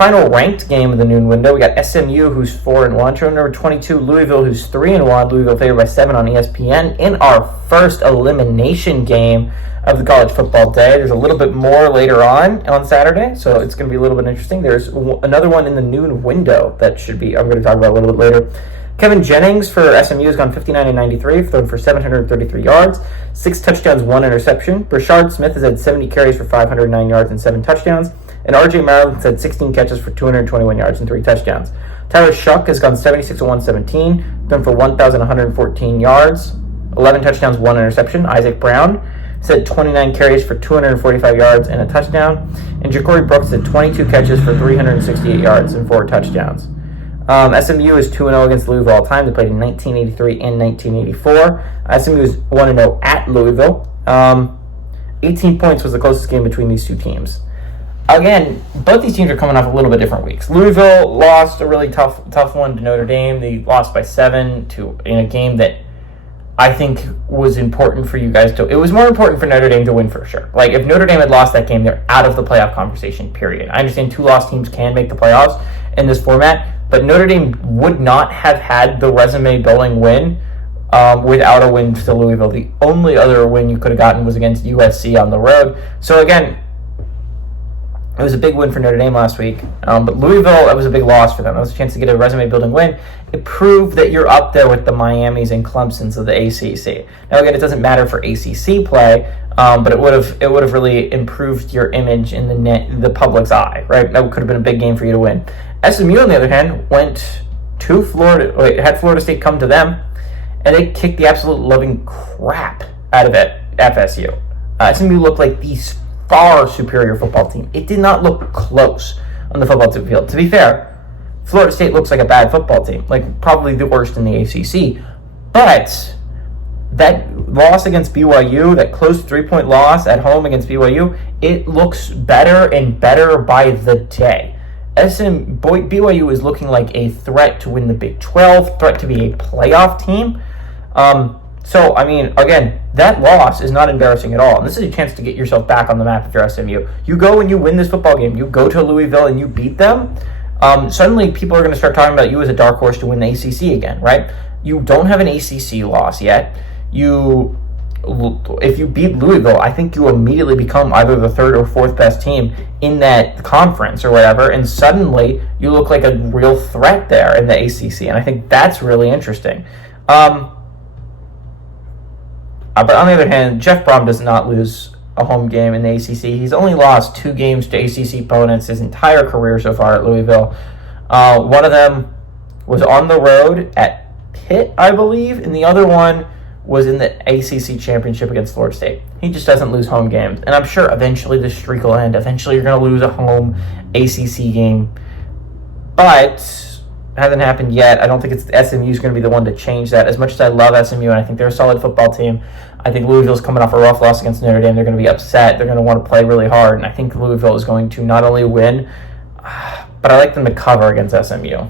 final ranked game of the noon window, we got SMU, who's 4-1, to number 22, Louisville, who's 3-1. Louisville favored by 7 on ESPN in our first elimination game of the college football day. There's a little bit more later on Saturday, so it's going to be a little bit interesting. There's another one in the noon window that I'm going to talk about a little bit later. Kevin Jennings for SMU has gone 59-93, thrown for 733 yards, 6 touchdowns, 1 interception. Brashard Smith has had 70 carries for 509 yards and 7 touchdowns. And R.J. Maryland's had 16 catches for 221 yards and 3 touchdowns. Tyler Shuck has gone 76-117, thrown for 1,114 yards, 11 touchdowns, 1 interception. Isaac Brown has had 29 carries for 245 yards and a touchdown. And Ja'Cory Brooks had 22 catches for 368 yards and 4 touchdowns. SMU is 2-0 against Louisville all time. They played in 1983 and 1984. SMU is 1-0 at Louisville. 18 points was the closest game between these two teams. Again, both these teams are coming off a little bit different weeks. Louisville lost a really tough one to Notre Dame. They lost by 7 in a game that I think was important for you guys to. It was more important for Notre Dame to win for sure. Like, if Notre Dame had lost that game, they're out of the playoff conversation, period. I understand 2 lost teams can make the playoffs in this format, but Notre Dame would not have had the resume-building win without a win to Louisville. The only other win you could have gotten was against USC on the road. So, again, it was a big win for Notre Dame last week. But Louisville, it was a big loss for them. It was a chance to get a resume-building win. It proved that you're up there with the Miamis and Clemsons of the ACC. Now, again, it doesn't matter for ACC play, but it would have really improved your image in the public's eye, right? That could have been a big game for you to win. SMU, on the other hand, went to had Florida State come to them, and they kicked the absolute loving crap out of FSU. SMU looked like these far superior football team. It did not look close on the football field. To be fair, Florida State looks like a bad football team, like probably the worst in the ACC. But that loss against BYU, that close 3-point loss at home against BYU, it looks better and better by the day. BYU is looking like a threat to win the Big 12, threat to be a playoff team. So, I mean, again, that loss is not embarrassing at all. And this is a chance to get yourself back on the map if you're SMU. You go and you win this football game. You go to Louisville and you beat them. Suddenly, people are going to start talking about you as a dark horse to win the ACC again, right? You don't have an ACC loss yet. If you beat Louisville, I think you immediately become either the 3rd or 4th best team in that conference or whatever, and suddenly you look like a real threat there in the ACC, and I think that's really interesting. But on the other hand, Jeff Brom does not lose a home game in the ACC. He's only lost 2 games to ACC opponents his entire career so far at Louisville. One of them was on the road at Pitt, I believe, and the other one was in the ACC championship against Florida State. He just doesn't lose home games. And I'm sure eventually the streak will end. Eventually you're going to lose a home ACC game. But it hasn't happened yet. I don't think SMU is going to be the one to change that. As much as I love SMU and I think they're a solid football team, I think Louisville's coming off a rough loss against Notre Dame. They're going to be upset. They're going to want to play really hard. And I think Louisville is going to not only win, but I like them to cover against SMU.